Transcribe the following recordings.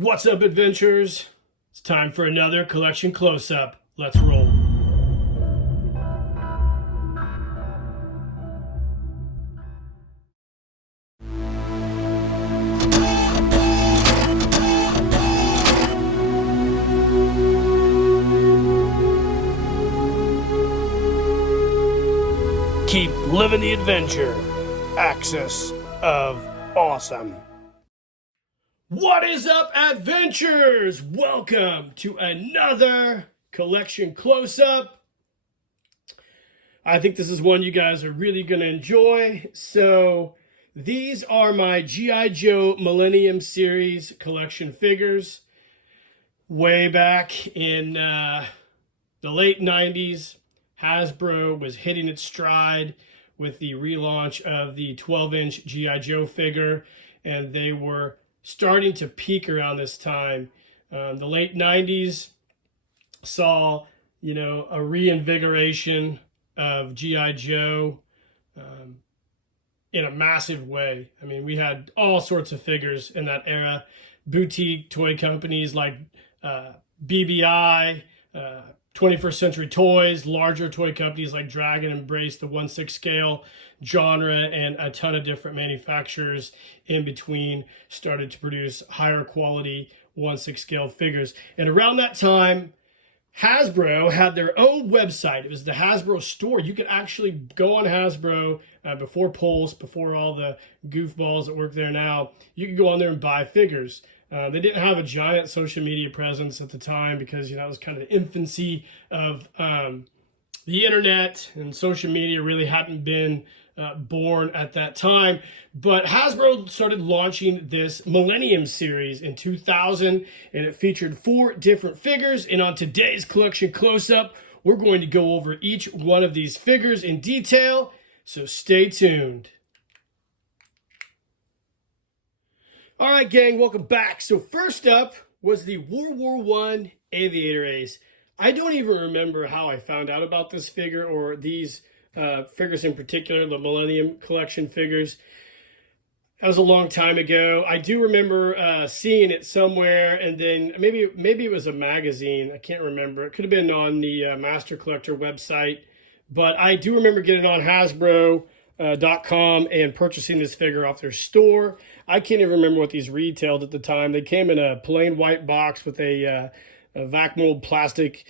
What's up, adventurers? It's time for another collection close-up. Let's roll. Keep living the adventure. Axis of awesome. What is up, adventurers? Welcome to another collection close-up. I think this is one you guys are really going to enjoy. So these are my GI Joe Millennium Series collection figures. Way back in the late 90s, Hasbro was hitting its stride with the relaunch of the 12-inch GI Joe figure, and they were starting to peak around this time. The late 90s saw, a reinvigoration of GI Joe in a massive way. I mean, we had all sorts of figures in that era. Boutique toy companies like BBI, 21st Century Toys, larger toy companies like Dragon embraced the 1/6 scale genre, and a ton of different manufacturers in between started to produce higher quality 1/6 scale figures. And around that time, Hasbro had their own website. It was the Hasbro store. You could actually go on Hasbro before Pulse, before all the goofballs that work there now. You could go on there and buy figures. They didn't have a giant social media presence at the time because, it was kind of the infancy of the internet, and social media really hadn't been born at that time. But Hasbro started launching this Millennium Series in 2000, and it featured 4 different figures. And on today's collection close-up, we're going to go over each one of these figures in detail, so stay tuned. All right, gang, welcome back. So first up was the World War I Aviator Ace. I don't even remember how I found out about this figure, or these figures in particular, the Millennium Collection figures. That was a long time ago. I do remember seeing it somewhere, and then maybe it was a magazine. I can't remember. It could have been on the Master Collector website, but I do remember getting on Hasbro.com and purchasing this figure off their store. I can't even remember what these retailed at the time. They came in a plain white box with a vac mold plastic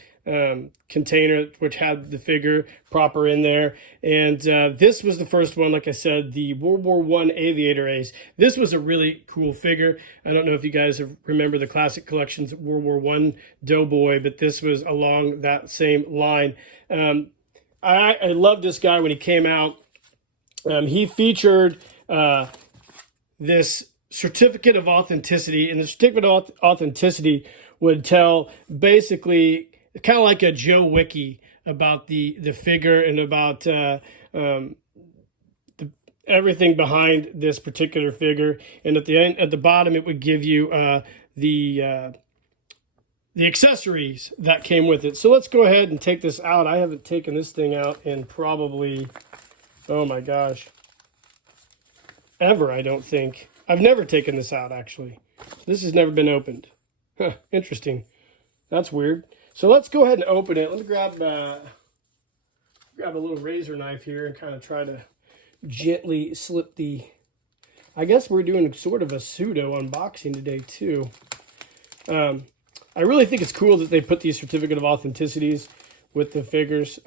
container, which had the figure proper in there. And this was the first one, like I said, the World War I Aviator Ace. This was a really cool figure. I don't know if you guys remember the classic collections World War I Doughboy, but this was along that same line. I loved this guy when he came out. He featured this certificate of authenticity, and the certificate of authenticity would tell basically kind of like a Joe Wiki about the figure and about everything behind this particular figure. And at the bottom, it would give you the accessories that came with it. So let's go ahead and take this out. I haven't taken this thing out in probably, oh my gosh, ever, I don't think. I've never taken this out, actually. This has never been opened. Huh, interesting. That's weird. So let's go ahead and open it. Let me grab a little razor knife here and kind of try to gently slip the... I guess we're doing sort of a pseudo unboxing today, too. I really think it's cool that they put these certificate of authenticities with the figures.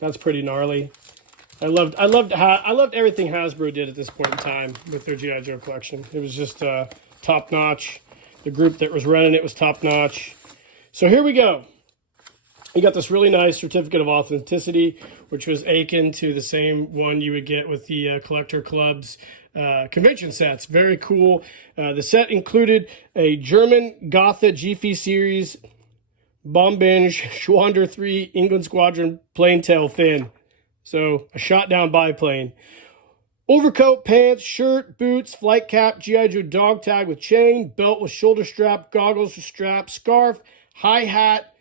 That's pretty gnarly. I loved everything Hasbro did at this point in time with their GI Joe collection. It was just top notch. The group that was running it was top notch. So here we go. You got this really nice certificate of authenticity, which was akin to the same one you would get with the Collector Club's convention sets. Very cool. The set included a German Gotha GF series Bombinge Schwander 3 England Squadron plain-tail fin. So a shot down biplane. Overcoat, pants, shirt, boots, flight cap, GI Joe dog tag with chain, belt with shoulder strap, goggles with strap, scarf, hi-hat,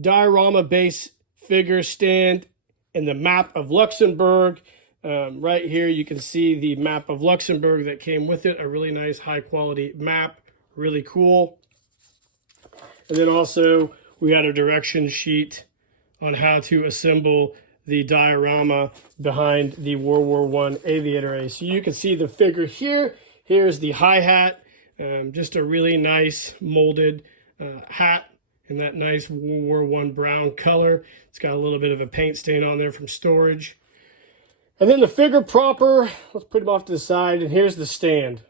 diorama base figure stand, and the map of Luxembourg. Right here you can see the map of Luxembourg that came with it. A really nice high quality map Really cool. And then also we had a direction sheet on how to assemble the diorama behind the World War I aviator ace. So you can see the figure here. Here's the hi-hat, just a really nice molded hat in that nice World War I brown color. It's got a little bit of a paint stain on there from storage. And then the figure proper, let's put him off to the side, and here's the stand.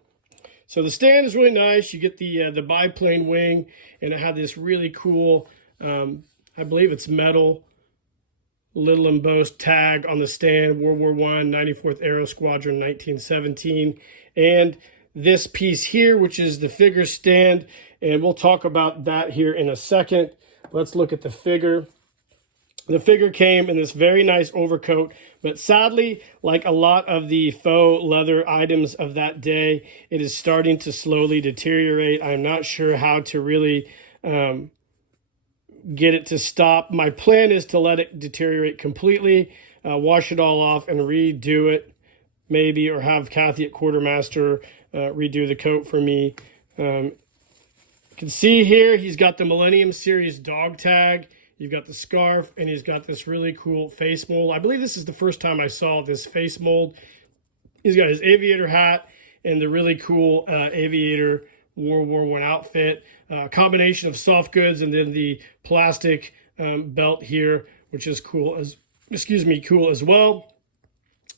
So the stand is really nice. You get the biplane wing, and it had this really cool, I believe it's metal, little embossed tag on the stand, World War I, 94th Aero Squadron, 1917. And this piece here, which is the figure stand, and we'll talk about that here in a second. Let's look at the figure. The figure came in this very nice overcoat, but sadly, like a lot of the faux leather items of that day, it is starting to slowly deteriorate. I'm not sure how to really get it to stop. My plan is to let it deteriorate completely, wash it all off and redo it maybe, or have Kathy at Quartermaster redo the coat for me. You can see here he's got the Millennium Series dog tag. You've got the scarf, and he's got this really cool face mold. I believe this is the first time I saw this face mold. He's got his aviator hat and the really cool aviator World War I outfit. Combination of soft goods and then the plastic belt here, which is cool as, cool as well.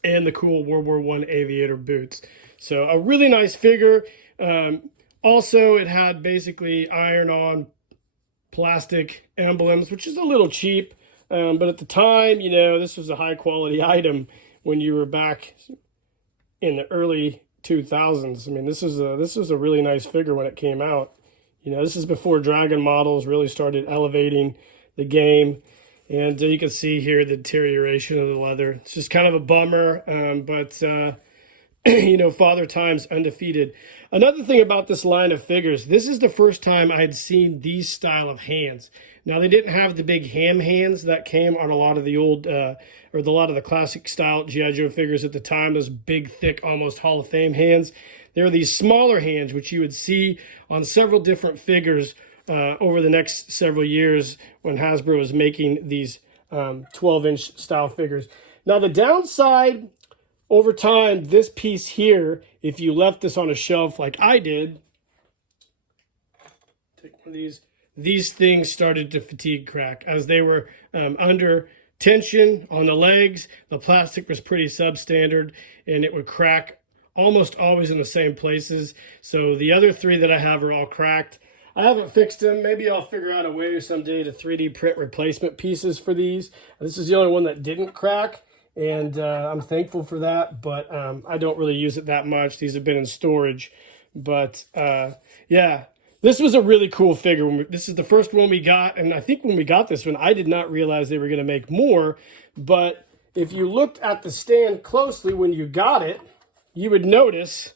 And the cool World War I aviator boots. So a really nice figure. Also, it had basically iron-on plastic emblems, which is a little cheap. But at the time, you know, this was a high-quality item when you were back in the early 2000s. I mean, this was a really nice figure when it came out. You know, this is before Dragon models really started elevating the game. And you can see here the deterioration of the leather. It's just kind of a bummer, but you know, Father Time's undefeated. Another thing about this line of figures, this is the first time I had seen these style of hands. Now, they didn't have the big ham hands that came on a lot of the old, or a lot of the classic style GI Joe figures at the time, those big, thick, almost Hall of Fame hands. There are these smaller hands, which you would see on several different figures over the next several years when Hasbro was making these 12-inch style figures. Now, the downside over time, this piece here, if you left this on a shelf like I did, take one of these things started to fatigue crack as they were under tension on the legs. The plastic was pretty substandard, and it would crack almost always in the same places. So the other three that I have are all cracked. I haven't fixed them. Maybe I'll figure out a way someday to 3D print replacement pieces for these. This is the only one that didn't crack, and I'm thankful for that, but I don't really use it that much. These have been in storage. But yeah, this was a really cool figure. This is the first one we got, and I think when we got this one, I did not realize they were going to make more. But if you looked at the stand closely when you got it, you would notice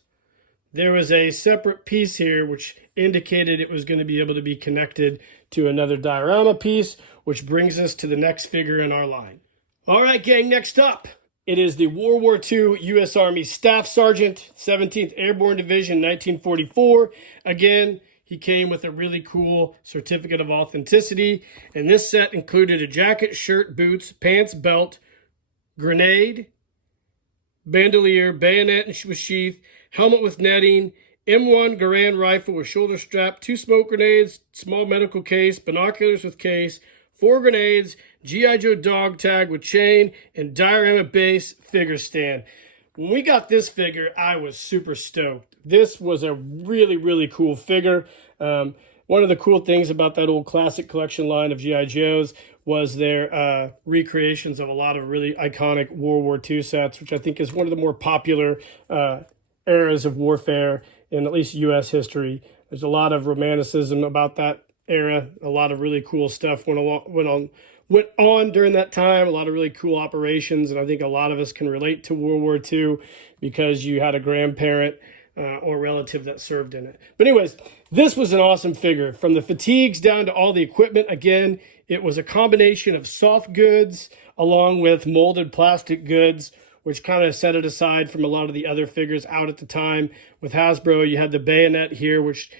there was a separate piece here which indicated it was going to be able to be connected to another diorama piece, which brings us to the next figure in our line. All right, gang, next up, it is the World War II U.S. Army Staff Sergeant, 17th Airborne Division, 1944. Again, he came with a really cool certificate of authenticity, and this set included a jacket, shirt, boots, pants, belt, grenade, bandolier, bayonet with sheath, helmet with netting, M1 Garand rifle with shoulder strap, 2 smoke grenades, small medical case, binoculars with case, 4 grenades, GI Joe dog tag with chain, and diorama base figure stand. When we got this figure, I was super stoked. This was a really, really cool figure. One of the cool things about that old classic collection line of GI Joes was their recreations of a lot of really iconic World War II sets, which I think is one of the more popular eras of warfare in at least U.S. history. There's a lot of romanticism about that era. A lot of really cool stuff went on during that time. A lot of really cool operations, and I think a lot of us can relate to World War II because you had a grandparent or relative that served in it. But anyways, this was an awesome figure. From the fatigues down to all the equipment, again, it was a combination of soft goods along with molded plastic goods which kind of set it aside from a lot of the other figures out at the time. With Hasbro, you had the bayonet here, which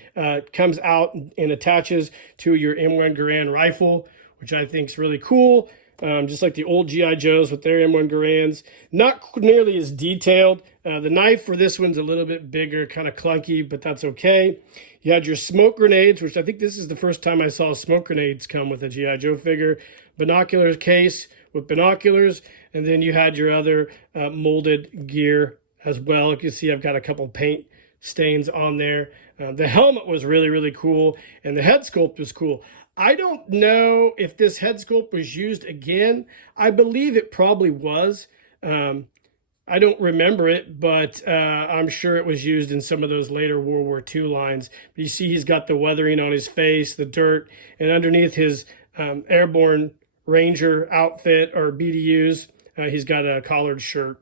comes out and attaches to your M1 Garand rifle, which I think is really cool. Just like the old GI Joes with their M1 Garands. Not nearly as detailed. The knife for this one's a little bit bigger, kind of clunky, but that's okay. You had your smoke grenades, which I think this is the first time I saw smoke grenades come with a GI Joe figure. Binoculars case with binoculars, and then you had your other molded gear as well. You can see I've got a couple paint stains on there. The helmet was really, really cool, and the head sculpt was cool. I don't know if this head sculpt was used again. I believe it probably was. I don't remember it, but I'm sure it was used in some of those later World War II lines. But you see he's got the weathering on his face, the dirt, and underneath his airborne Ranger outfit or BDUs, he's got a collared shirt.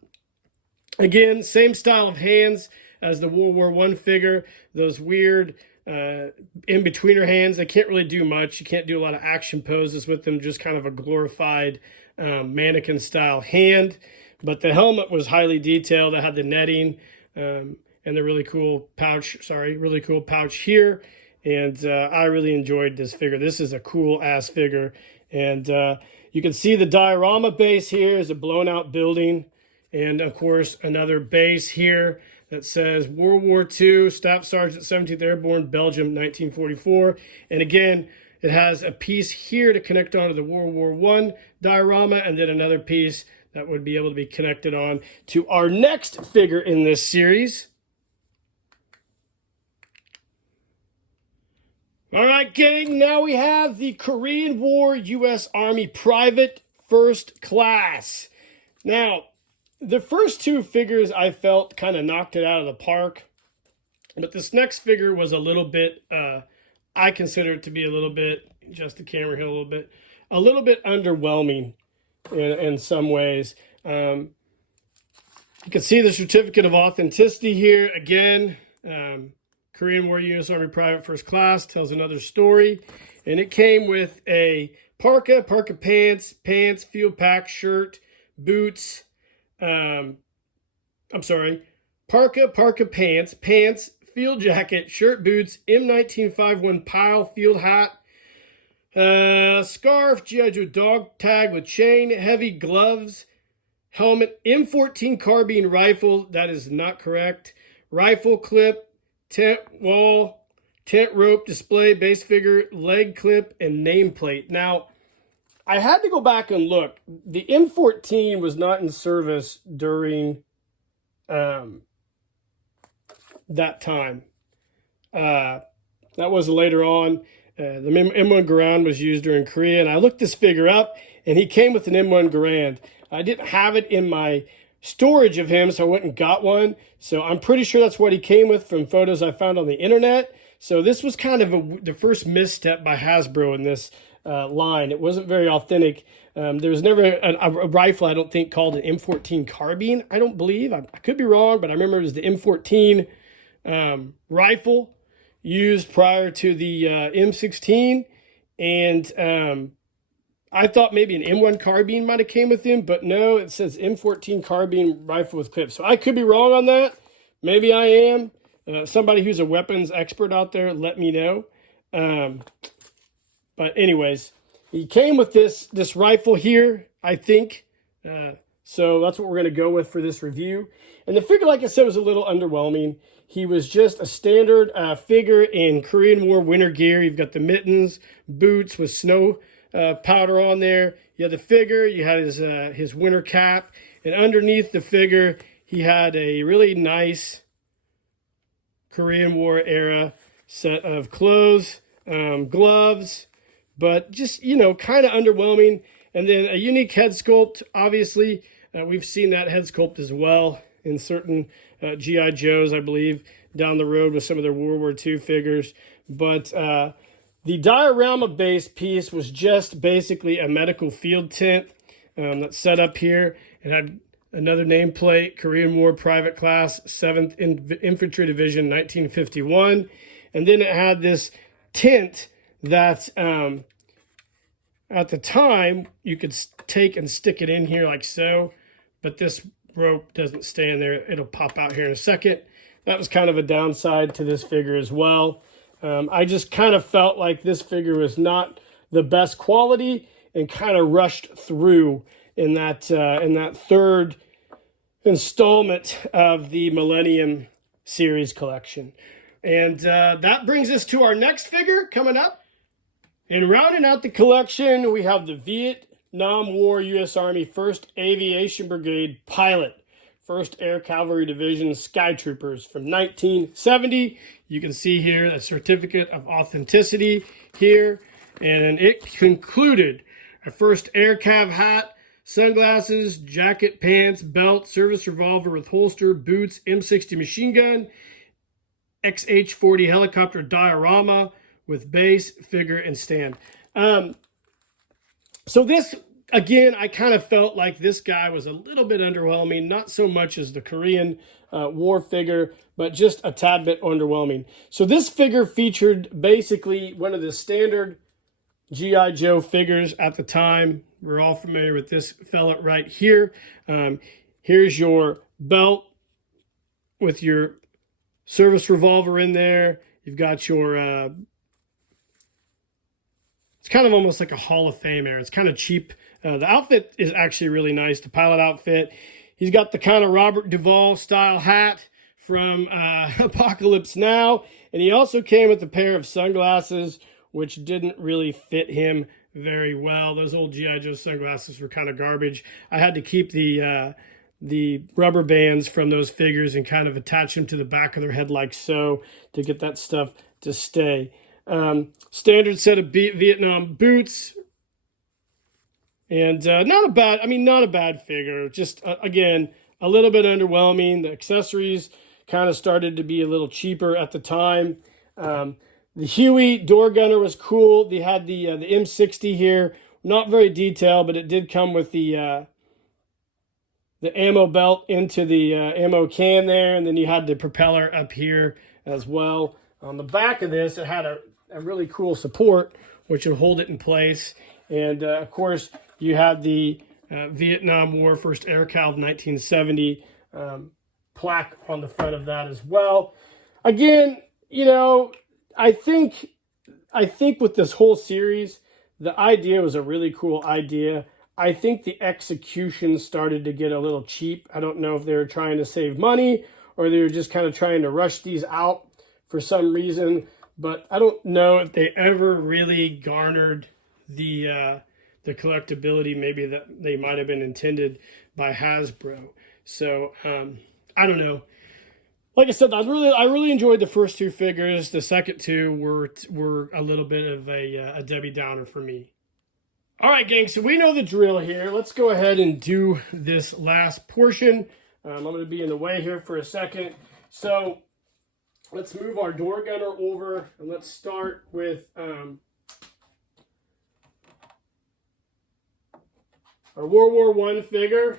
Again, same style of hands as the World War I figure. Those weird in-betweener hands. They can't really do much. You can't do a lot of action poses with them, just kind of a glorified mannequin style hand. But the helmet was highly detailed. It had the netting and the really cool pouch, really cool pouch here. And I really enjoyed this figure. This is a cool ass figure. And you can see the diorama base here is a blown out building. And of course, another base here that says World War II, Staff Sergeant 17th Airborne, Belgium, 1944. And again, it has a piece here to connect onto the World War I diorama, and then another piece that would be able to be connected on to our next figure in this series. All right, gang, now we have the Korean War U.S. Army Private First Class. Now, the first two figures I felt kind of knocked it out of the park. But this next figure was a little bit, I consider it to be a little bit, adjust the camera here a little bit underwhelming in some ways. You can see the certificate of authenticity here. Again, Korean War U.S. Army Private First Class tells another story. And it came with a parka pants, field pack shirt, boots. Parka pants, field jacket, shirt, boots, M1951 Pile field hat, scarf, GI Joe dog tag with chain, heavy gloves, helmet, M14 carbine rifle, that is not correct, rifle clip, tent wall, tent rope display, base figure, leg clip, and nameplate. Now, I had to go back and look. The M14 was not in service during that time. That was later on. The M1 Garand was used during Korea, and I looked this figure up, and he came with an M1 Garand. I didn't have it in my storage of him, so I went and got one. So I'm pretty sure that's what he came with from photos I found on the internet. So this was kind of the first misstep by Hasbro in this line. It wasn't very authentic. There was never a rifle, I don't think, called an M14 carbine. I don't believe. I could be wrong, but I remember it was the M14 rifle used prior to the M16. And I thought maybe an M1 carbine might have came with him, but no, it says M14 carbine rifle with clips. So I could be wrong on that. Maybe I am. Somebody who's a weapons expert out there, let me know. But anyways, he came with this rifle here, I think. So that's what we're going to go with for this review. And the figure, like I said, was a little underwhelming. He was just a standard figure in Korean War winter gear. You've got the mittens, boots with snow powder on there. You had the figure, you had his winter cap, and underneath the figure, he had a really nice Korean War era set of clothes, gloves, but just, you know, kind of underwhelming. And then a unique head sculpt. Obviously, we've seen that head sculpt as well in certain GI Joes, I believe, down the road with some of their World War II figures. But the diorama-based piece was just basically a medical field tent that's set up here. It had another nameplate, Korean War Private Class, 7th Infantry Division, 1951. And then it had this tent that at the time you could take and stick it in here like so. But this rope doesn't stay in there. It'll pop out here in a second. That was kind of a downside to this figure as well. I just kind of felt like this figure was not the best quality and kind of rushed through in that third installment of the Millennium Series collection. And that brings us to our next figure coming up. And rounding out the collection, we have the Vietnam War U.S. Army 1st Aviation Brigade Pilot, 1st Air Cavalry Division Sky Troopers from 1970. You can see here a certificate of authenticity here. And it concluded a 1st Air Cav hat, sunglasses, jacket, pants, belt, service revolver with holster, boots, M60 machine gun, XH-40 helicopter diorama with base, figure, and stand. So this, again, I kind of felt like this guy was a little bit underwhelming, not so much as the Korean War figure, but just a tad bit underwhelming. So this figure featured basically one of the standard GI Joe figures at the time. We're all familiar with this fella right here. Here's your belt with your service revolver in there. You've got your, it's kind of almost like a Hall of Fame era. It's kind of cheap. The outfit is actually really nice, the pilot outfit. He's got the kind of Robert Duvall style hat from Apocalypse Now. And he also came with a pair of sunglasses, which didn't really fit him very well. Those old GI Joe sunglasses were kind of garbage. I had to keep the rubber bands from those figures and kind of attach them to the back of their head like so to get that stuff to stay. Standard set of Vietnam boots. And not a bad figure. Just, again, a little bit underwhelming. The accessories kind of started to be a little cheaper at the time. The Huey door gunner was cool. They had the M60 here. Not very detailed, but it did come with the ammo belt into the ammo can there. And then you had the propeller up here as well. On the back of this, it had a really cool support, which would hold it in place. And, of course, you had the Vietnam War 1st Air Cav 1970 plaque on the front of that as well. Again, you know, I think with this whole series, the idea was a really cool idea. I think the execution started to get a little cheap. I don't know if they were trying to save money or they were just kind of trying to rush these out for some reason. But I don't know if they ever really garnered the collectability maybe that they might have been intended by Hasbro. So I don't know. Like I said, I really enjoyed the first two figures. The second two were a little bit of a Debbie Downer for me. All right, gang, so we know the drill here. Let's go ahead and do this last portion. I'm going to be in the way here for a second. So let's move our door gunner over, and let's start with our World War I figure.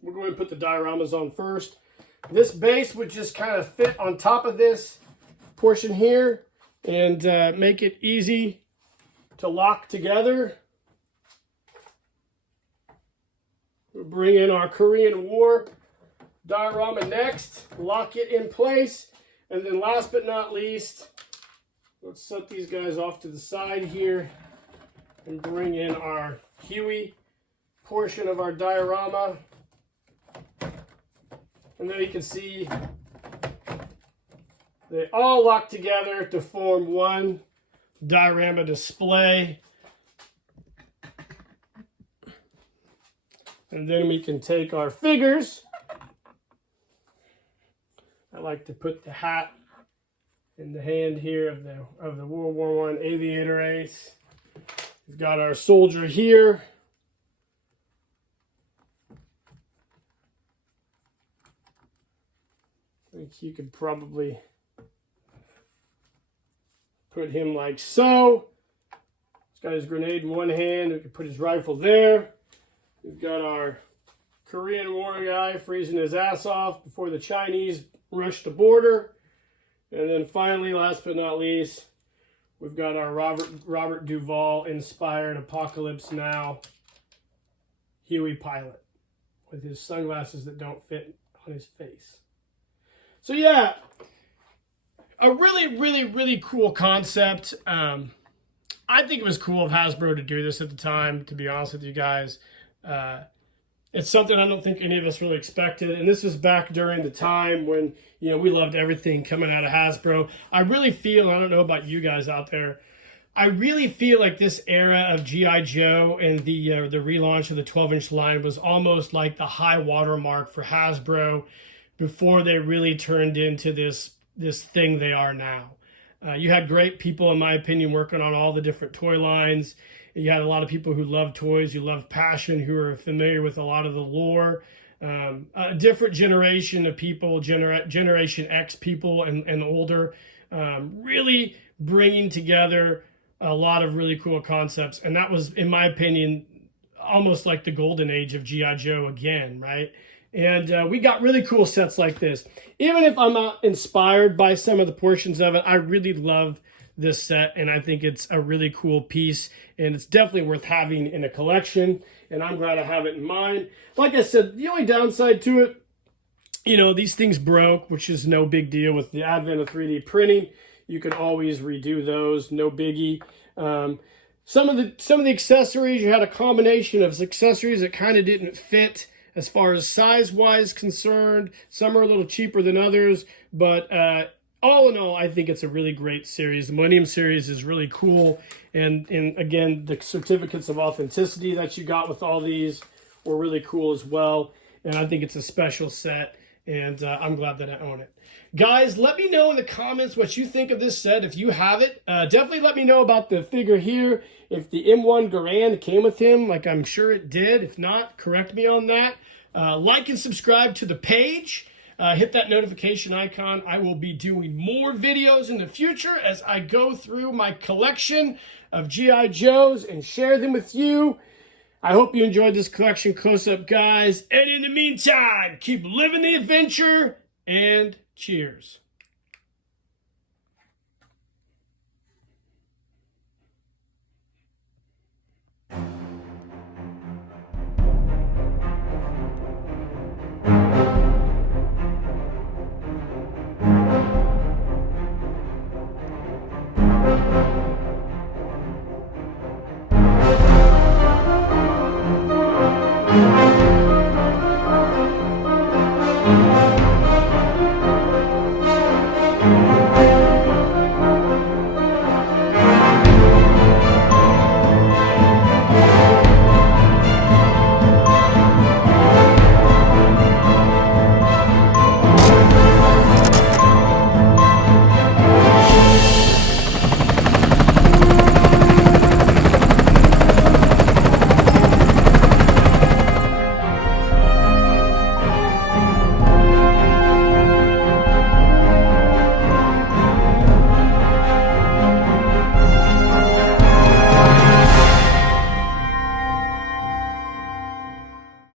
We're going to put the dioramas on first. This base would just kind of fit on top of this portion here and make it easy to lock together. We'll bring in our Korean War diorama next, lock it in place, and then last but not least, let's set these guys off to the side here and bring in our Huey portion of our diorama. And there you can see they all lock together to form one diorama display. And then we can take our figures. I like to put the hat in the hand here of the World War I aviator ace. We've got our soldier here. I think you could probably put him like so. He's got his grenade in one hand. We could put his rifle there. We've got our Korean War guy freezing his ass off before the Chinese rush the border. And then finally, last but not least, we've got our Robert Duvall inspired Apocalypse Now Huey pilot with his sunglasses that don't fit on his face. So yeah, a really, really, really cool concept. I think it was cool of Hasbro to do this at the time, to be honest with you guys. It's something I don't think any of us really expected. And this was back during the time when, you know, we loved everything coming out of Hasbro. I really feel, I don't know about you guys out there, I really feel like this era of GI Joe and the relaunch of the 12-inch line was almost like the high watermark for Hasbro before they really turned into this thing they are now. You had great people, in my opinion, working on all the different toy lines. You had a lot of people who love toys, who love passion, who are familiar with a lot of the lore. A different generation of people, Generation X people and older, really bringing together a lot of really cool concepts. And that was, in my opinion, almost like the golden age of GI Joe again, right? And we got really cool sets like this. Even if I'm not inspired by some of the portions of it, I really love this set, and I think it's a really cool piece, and it's definitely worth having in a collection, and I'm glad I have it in mine. Like I said, the only downside to it, you know, these things broke, which is no big deal. With the advent of 3D printing, you can always redo those, no biggie. Some of the accessories, you had a combination of accessories that kind of didn't fit as far as size-wise concerned. Some are a little cheaper than others, but all in all, I think it's a really great series. The Millennium Series is really cool, and again, the certificates of authenticity that you got with all these were really cool as well, and I think it's a special set, and I'm glad that I own it. Guys, let me know in the comments what you think of this set. If you have it, definitely let me know about the figure here. If the M1 Garand came with him, like I'm sure it did. If not, correct me on that. Like and subscribe to the page. Hit that notification icon. I will be doing more videos in the future as I go through my collection of GI Joes and share them with you. I hope you enjoyed this collection close-up, guys. And in the meantime, keep living the adventure, and cheers.